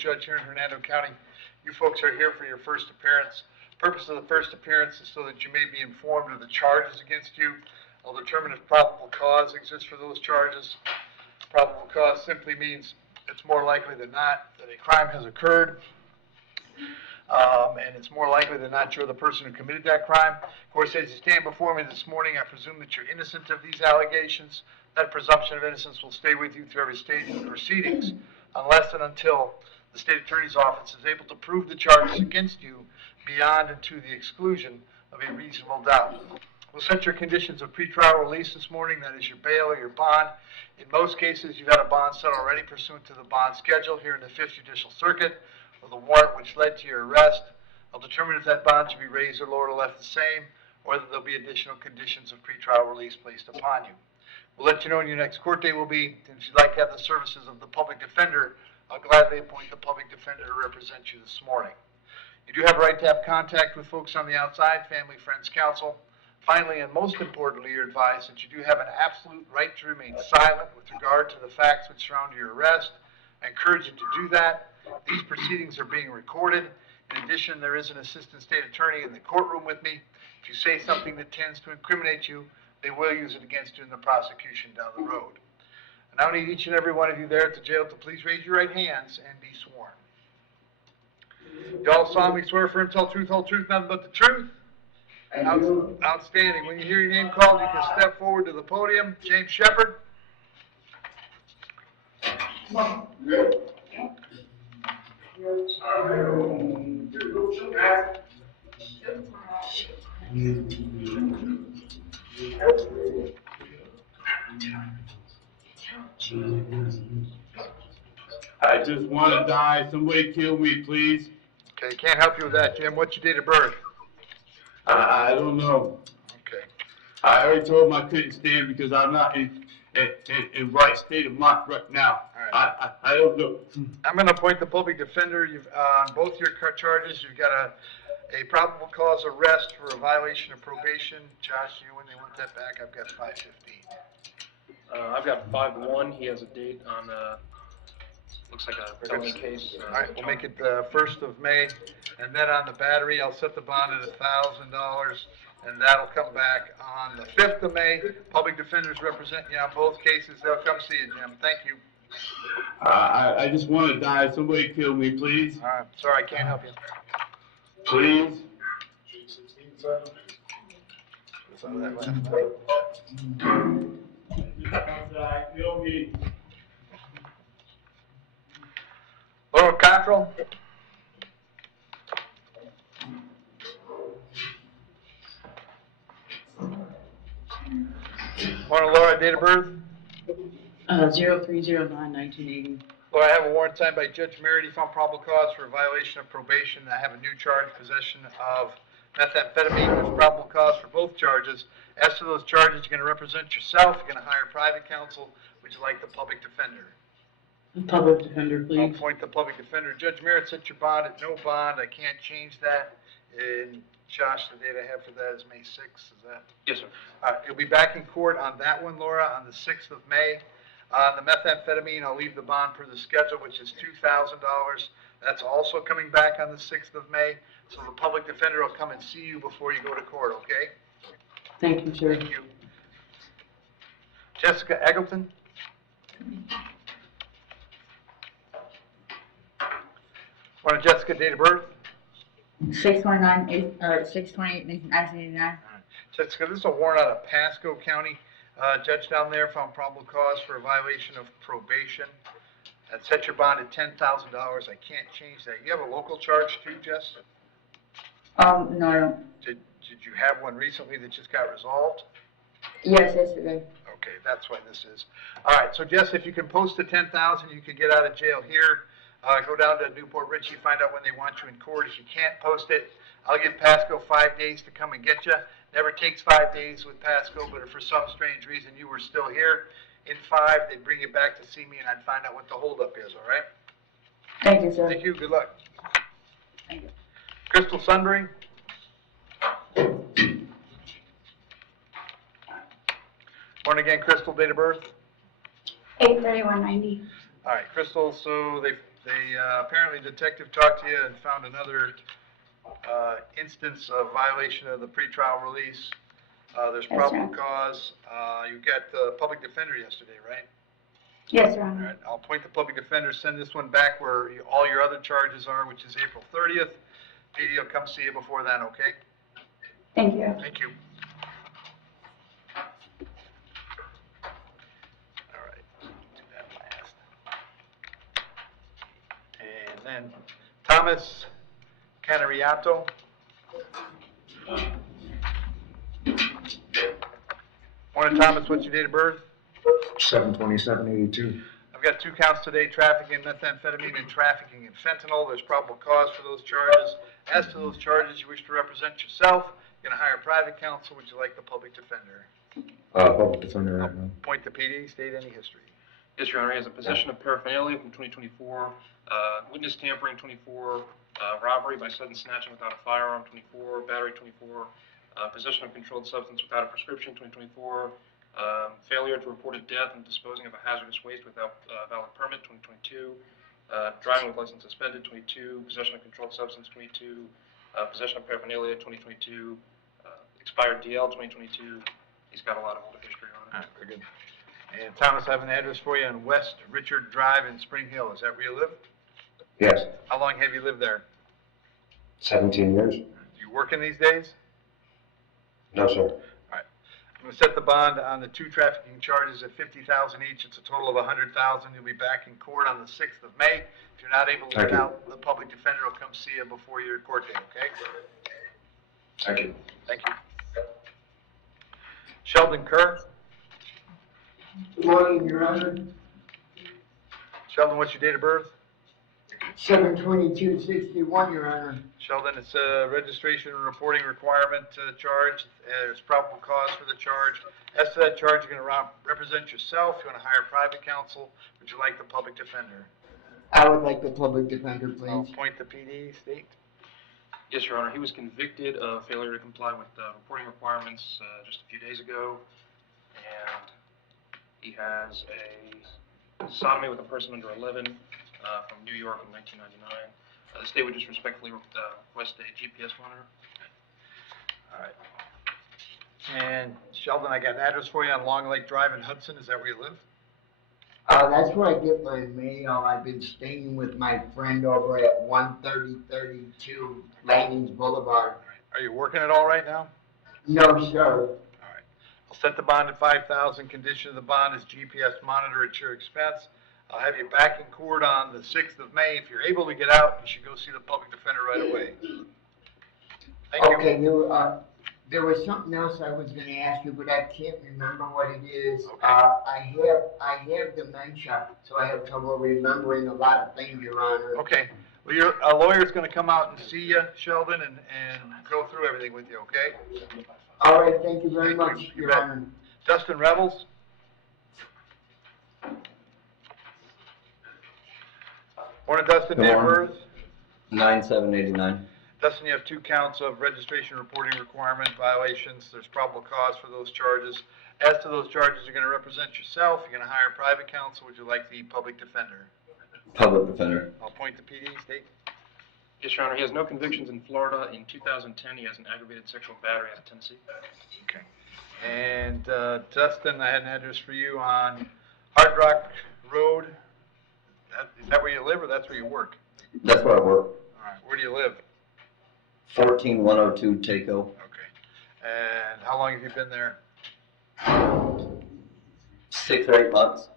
judge here in Hernando County. You folks are here for your first appearance. Purpose of the first appearance is so that you may be informed of the charges against you. I'll determine if probable cause exists for those charges. Probable cause simply means it's more likely than not that a crime has occurred. And it's more likely than not you're the person who committed that crime. Of course, as you stand before me this morning, I presume that you're innocent of these allegations. That presumption of innocence will stay with you through every stage of the proceedings, unless and until the state attorney's office is able to prove the charges against you beyond and to the exclusion of a reasonable doubt. We'll set your conditions of pretrial release this morning. That is your bail or your bond. In most cases, you've had a bond set already pursuant to the bond schedule here in the 5th Judicial Circuit, or the warrant which led to your arrest. I'll determine if that bond should be raised or lowered or left the same, or that there'll be additional conditions of pretrial release placed upon you. We'll let you know when your next court date will be, and if you'd like to have the services of the public defender, I'll gladly appoint the public defender to represent you this morning. You do have a right to have contact with folks on the outside, family, friends, counsel. Finally, and most importantly, you're advised that you do have an absolute right to remain silent with regard to the facts which surround your arrest. I encourage you to do that. These proceedings are being recorded. In addition, there is an assistant state attorney in the courtroom with me. If you say something that tends to incriminate you, they will use it against you in the prosecution down the road. And I need each and every one of you there at the jail to please raise your right hands and be sworn. You all solemnly swear affirm to tell the truth, whole truth, nothing but the truth. Outstanding. When you hear your name called, you can step forward to the podium. James Shepard. I just want to die. Somebody kill me, please. Okay, can't help you with that, Jim. What's your date of birth? I don't know. Okay. I already told him I couldn't stand because I'm not in right state of mind right now. Right. I don't know. I'm going to appoint the public defender. You've on both your charges. You've got a probable cause arrest for a violation of probation. Josh, you when they want that back? I've got 5/15. I've got 5/1. He has a date on looks like a felony case. All right, we'll make it the 1st of May, and then on the battery, I'll set the bond at $1,000, and that'll come back on the 5th of May. Public defenders represent you on both cases. They'll come see you, Jim. Thank you. I just want to die. Somebody kill me, please. All right, sorry, I can't help you. Please. Some of that last night. Kill me. Laura Cottrell. Morning, Laura. Date of birth? 03/09/1980. Laura, I have a warrant signed by Judge Merity, found probable cause for a violation of probation. I have a new charge, possession of methamphetamine. There's probable cause for both charges. As to those charges, you're going to represent yourself. You're going to hire private counsel. Would you like the public defender? Public defender, I'll please. appoint the public defender. Judge Merritt set your bond at no bond. I can't change that. And Josh, the date I have for that is May 6th. Is that? Yes, sir. You'll be back in court on that one, Laura, on the 6th of May. On the methamphetamine, I'll leave the bond per the schedule, which is $2,000. That's also coming back on the 6th of May. So the public defender will come and see you before you go to court, okay? Thank you, sir. Thank you. Jessica Eggleton. Morning, Jessica, date of birth? 6/28/1989. Jessica, this is a warrant out of Pasco County. Judge down there found probable cause for a violation of probation. That set your bond at $10,000. I can't change that. You have a local charge too, Jess? No, I don't. Did you have one recently that just got resolved? Yes, yesterday. Okay, that's why this is. All right, so Jess, if you can post the $10,000, you can get out of jail here. Go down to Newport Richie, find out when they want you in court. If you can't post it, I'll give Pasco 5 days to come and get you. Never takes 5 days with Pasco, but if for some strange reason you were still here, in 5, they'd bring you back to see me and I'd find out what the holdup is, all right? Thank you, sir. Thank you, good luck. Thank you. Crystal Sunbury. Morning again, Crystal, date of birth? 8/31/90. All right, Crystal, so they They, apparently detective talked to you and found another, instance of violation of the pretrial release. There's Yes, probable sir. cause. You got the public defender yesterday, right? Yes, Your All Honor. right, I'll appoint the public defender, send this one back where all your other charges are, which is April 30th. PD will come see you before then, okay? Thank you. Thank you. All right, do that last. And then Thomas Canariato. Morning, Thomas, what's your date of birth? 7/27/82. I've got 2 counts today, trafficking in methamphetamine and trafficking in fentanyl. There's probable cause for those charges. As to those charges, you wish to represent yourself, you're gonna hire private counsel, would you like the public defender? Public defender right now. Appoint the PD, state any history. Yes, Your Honor, he has a possession of paraphernalia from 2024, witness tampering 24, robbery by sudden snatching without a firearm 24, battery 24, possession of controlled substance without a prescription 2024, failure to report a death and disposing of a hazardous waste without valid permit 2022, driving with license suspended 22, possession of controlled substance 22, possession of paraphernalia 2022, expired DL 2022. He's got a lot of older history on it. All right, very good. And Thomas, I have an address for you on West Richard Drive in Spring Hill. Is that where you live? Yes. How long have you lived there? 17 years? You working these days? No, sir. I'm gonna set the bond on the 2 trafficking charges at $50,000 each. It's a total of $100,000. You'll be back in court on the 6th of May. If you're not able to Thank get you. out, the public defender will come see you before your court date, okay? Thank you. Thank you. Sheldon Kerr. Good morning, Your Honor. Sheldon, what's your date of birth? 7/22/61, Your Honor. Sheldon, it's a registration and reporting requirement charge. There's probable cause for the charge. As to that charge, you're going to represent yourself. You want to hire private counsel. Would you like the public defender? I would like the public defender, I'll please. appoint the PD, state. Yes, Your Honor, he was convicted of failure to comply with reporting requirements just a few days ago, and he has a sodomy with a person under 11 from New York in 1999. The state would just respectfully request a GPS monitor. All right. And Sheldon, I got an address for you on Long Lake Drive in Hudson. Is that where you live? That's where I get my mail. I've been staying with my friend over at 13032 Landings Boulevard. Are you working at all right now? No, sir. All right. I'll set the bond at $5,000. Condition of the bond is GPS monitor at your expense. I'll have you back in court on the 6th of May. If you're able to get out, you should go see the public defender right away. Thank you. Okay, there was something else I was gonna ask you, but I can't remember what it is. Okay. I have dementia, so I have trouble remembering a lot of things, Your Honor. Okay. Well, a lawyer's gonna come out and see you, Sheldon, and go through everything with you, okay? All right, thank you very Thank you. much, You Your bet. Honor. Dustin Rebels? Morning, Dustin. Good Date of morning. birth? 9/7/89. Dustin, you have 2 counts of registration reporting requirement violations. There's probable cause for those charges. As to those charges, you're gonna represent yourself. You're gonna hire private counsel. Would you like the public defender? Public defender. I'll appoint the PD, state. Yes, Your Honor, he has no convictions in Florida. In 2010, he has an aggravated sexual battery out of Tennessee. Okay. And, Dustin, I had an address for you on Hard Rock Road. Is that where you live or that's where you work? That's where I work. All right, where do you live? 14102 Taco. Okay. And how long have you been there? 6 or 8 months.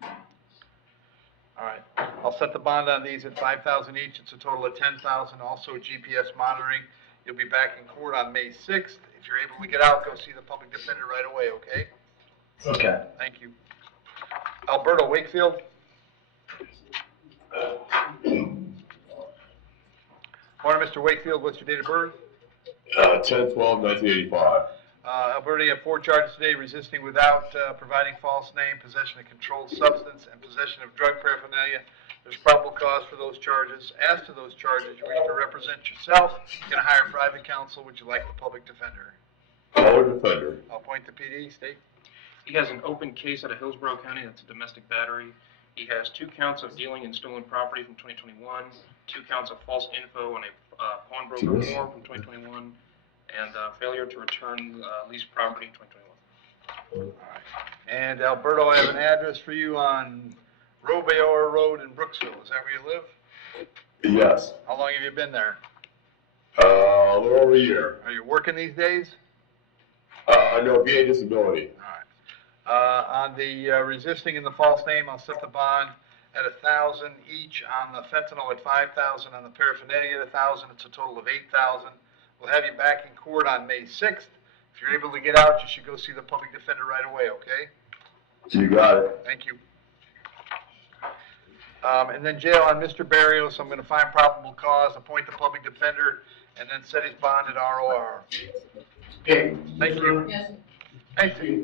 Okay. All right. I'll set the bond on these at $5,000 each. It's a total of $10,000. Also GPS monitoring. You'll be back in court on May 6th. If you're able to get out, go see the public defender right away, okay? Okay. Thank you. Alberto Wakefield? Morning, Mr. Wakefield. What's your date of birth? 10/12/1985. Alberto, you have 4 charges today: resisting without providing false name, possession of controlled substance, and possession of drug paraphernalia. There's probable cause for those charges. As to those charges, you wish to represent yourself. You're going to hire private counsel. Would you like the public defender? Public defender. I'll appoint the PD, state. He has an open case out of Hillsborough County. That's a domestic battery. He has 2 counts of dealing in stolen property from 2021, 2 counts of false info on a pawnbroker form from 2021, and failure to return leased property in 2021. And Alberto, I have an address for you on Robeor Road in Brooksville. Is that where you live? Yes, How long have you been there? a little over a year. Are you working these days? No, VA disability. On the resisting and the false name, I'll set the bond at $1,000 each, on the fentanyl at $5,000, on the paraphernalia at $1,000. It's a total of $8,000. We'll have you back in court on May 6th. If you're able to get out, you should go see the public defender right away, okay? You got it. Thank you. And then jail on Mr. Barrios, I'm going to find probable cause, appoint the public defender, and then set his bond at ROR. Okay. Thank you. Yes. Thank you.